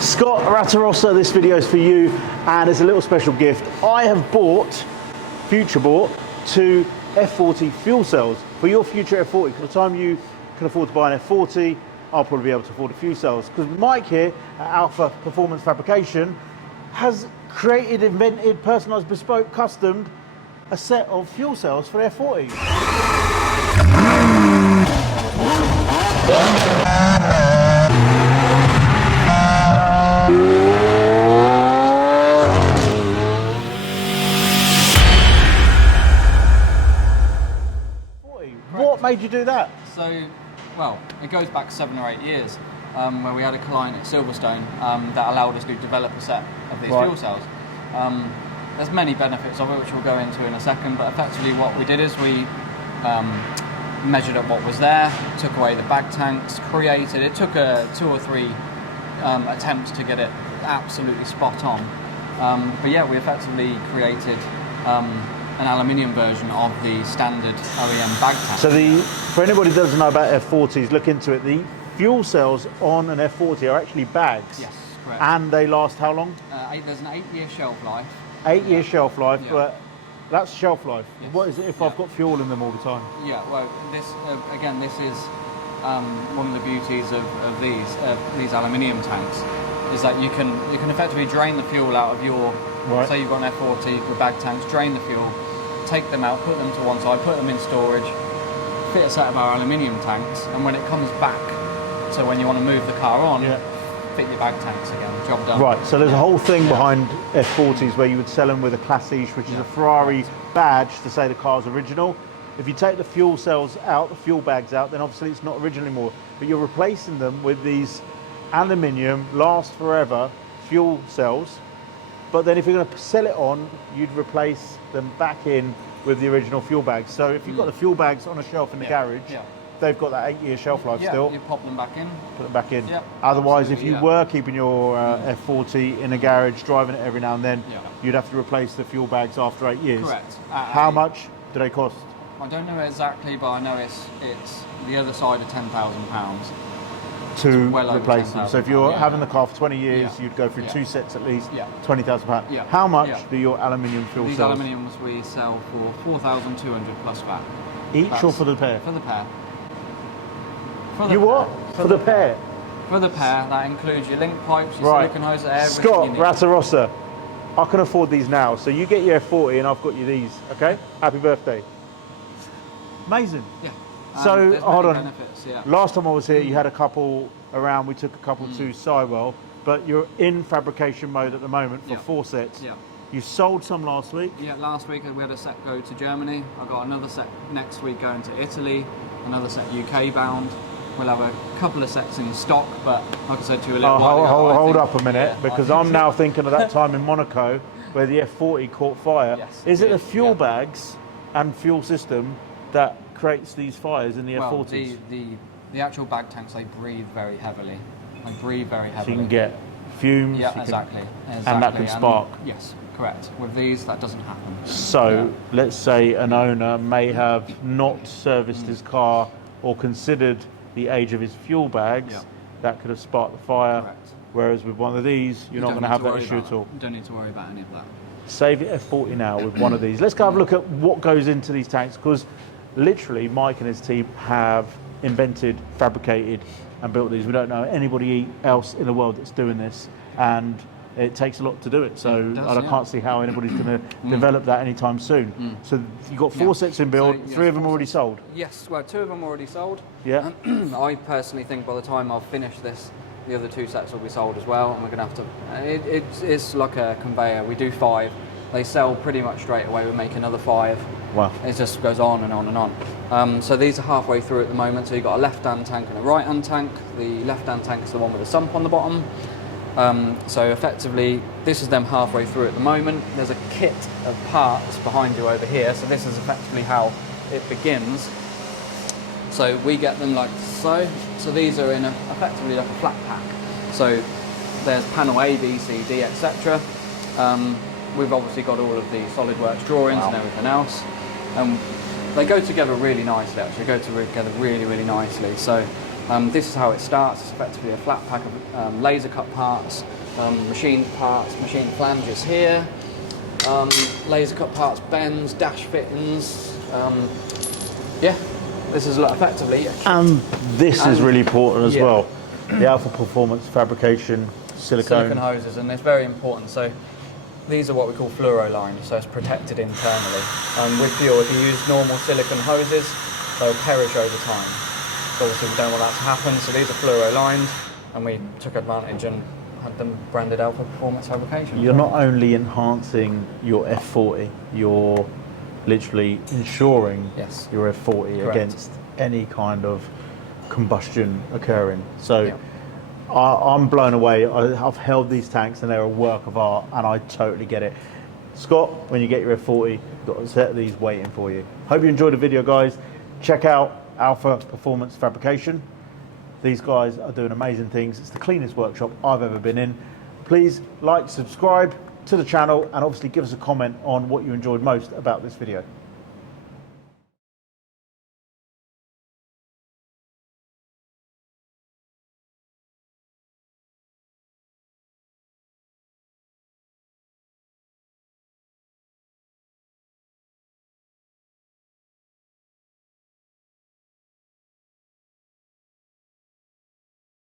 Scott Rattarossa, this video is for you, and it's a little special gift. I have future bought, 2 F40 fuel cells for your future F40. By the time you can afford to buy an F40, I'll probably be able to afford a fuel cells. Because Mike here at Alpha Performance Fabrication has created, invented, personalised, bespoke, customed a set of fuel cells for F40. What made you do that? So, well, it goes back 7 or 8 years where we had a client at Silverstone that allowed us to develop a set of these fuel cells. There's many benefits of it, which we'll go into in a second, but effectively what we did is we measured up what was there, took away the bag tanks, created, it took 2 or 3 attempts to get it absolutely spot on. But yeah, we effectively created an aluminium version of the standard OEM bag tank. So for anybody who doesn't know about F40s, look into it. The fuel cells on an F40 are actually bags. Yes, correct. And they last how long? There's an 8-year shelf life. 8-year shelf life, yeah. But that's shelf life. Yes. What is it if I've got fuel in them all the time? Yeah, well, this again, this is one of the beauties of these aluminium tanks, is that you can effectively drain the fuel out of your. Right. Say you've got an F40 with bag tanks, drain the fuel, take them out, put them to one side, put them in storage, fit a set of our aluminium tanks, and when it comes back, so when you want to move the car on, fit your bag tanks again, job done. Right, so there's a whole thing behind F40s where you would sell them with a Classiche, which is a Ferrari badge to say the car's original. If you take the fuel cells out, the fuel bags out, then obviously it's not original anymore, but you're replacing them with these aluminium, last forever fuel cells. But then if you're going to sell it on, you'd replace them back in with the original fuel bags. So if you've got the fuel bags on a shelf in the garage, they've got that 8-year shelf life still. You pop them back in. Put them back in. Yeah, otherwise, if you were keeping your F40 in a garage, driving it every now and then, you'd have to replace the fuel bags after 8 years. Correct. How much do they cost? I don't know exactly, but I know it's the other side of £10,000. To well replace them. So if you're having the car for 20 years, you'd go through 2 sets at least, £20,000. How much do your aluminium fuel These cells? These aluminiums we sell for $4,200 plus VAT. Each or for the pair? For the pair. For the pair? For the pair, that includes your link pipes, your silicone hose, everything. Scott Rattarossa, I can afford these now, so you get your F40 and I've got you these, okay? Happy birthday. Amazing. Yeah. So, hold on. Benefits, Last time I was here, you had a couple around, we took a couple to Sidewell, but you're in fabrication mode at the moment for 4 sets. Yeah. You sold some last week? Yeah, last week we had a set go to Germany. I've got another set next week going to Italy, another set UK bound. We'll have a couple of sets in stock, but like I said to you a little while ago, hold up a minute, because I'm now thinking of that time in Monaco where the F40 caught fire. Yes, is it the fuel bags and fuel system that creates these fires in the F40s? The actual bag tanks, they breathe very heavily. They breathe very heavily. So you can get fumes. Yeah, exactly. And that can spark. Yes, correct. With these, that doesn't happen. So let's say an owner may have not serviced his car or considered the age of his fuel bags. That could have sparked the fire. Correct. Whereas with one of these, you're not going to have that issue at all. You don't need to worry about any of that. Save your F40 now with one of these. Let's go have a look at what goes into these tanks, because literally Mike and his team have invented, fabricated and built these. We don't know anybody else in the world that's doing this, and it takes a lot to do it. So I can't see how anybody's going to develop that anytime soon. So you've got 4 sets in build, 3 of them already sold? Yes, well 2 of them already sold. Yeah. I personally think by the time I'll finish this, the other 2 sets will be sold as well, and we're going to have to, it's like a conveyor. We do 5, they sell pretty much straight away, we make another 5. Wow. It just goes on and on and on. So these are halfway through at the moment, so you've got a left-hand tank and a right-hand tank. The left-hand tank is the one with the sump on the bottom. So effectively, this is them halfway through at the moment. There's a kit of parts behind you over here, so this is effectively how it begins. So we get them like so. So these are in effectively like a flat pack. So there's panel A, B, C, D, etc. We've obviously got all of the SolidWorks drawings and everything else. They go together really nicely, actually. They go together really, really nicely. So This is how it starts. It's effectively a flat pack of laser cut parts, machined flanges here, laser cut parts, bends, dash fittings. Yeah, this is effectively. And this is really important as yeah. well. The Alpha Performance Fabrication silicone Hoses, and it's very important. So these are what we call fluoro lined, so it's protected internally. With fuel, if you use normal silicone hoses, they'll perish over time. So obviously we don't want that to happen, so these are fluoro lined, and we took advantage and had them branded Alpha Performance Fabrication. You're not only enhancing your F40, you're literally ensuring Yes. your F40 Correct. against any kind of combustion occurring. So Yeah. I'm blown away. I've held these tanks and they're a work of art, and I totally get it. Scott, when you get your F40, you've got a set of these waiting for you. Hope you enjoyed the video, guys. Check out Alpha Performance Fabrication. These guys are doing amazing things. It's the cleanest workshop I've ever been in. Please like, subscribe to the channel, and obviously give us a comment on what you enjoyed most about this video.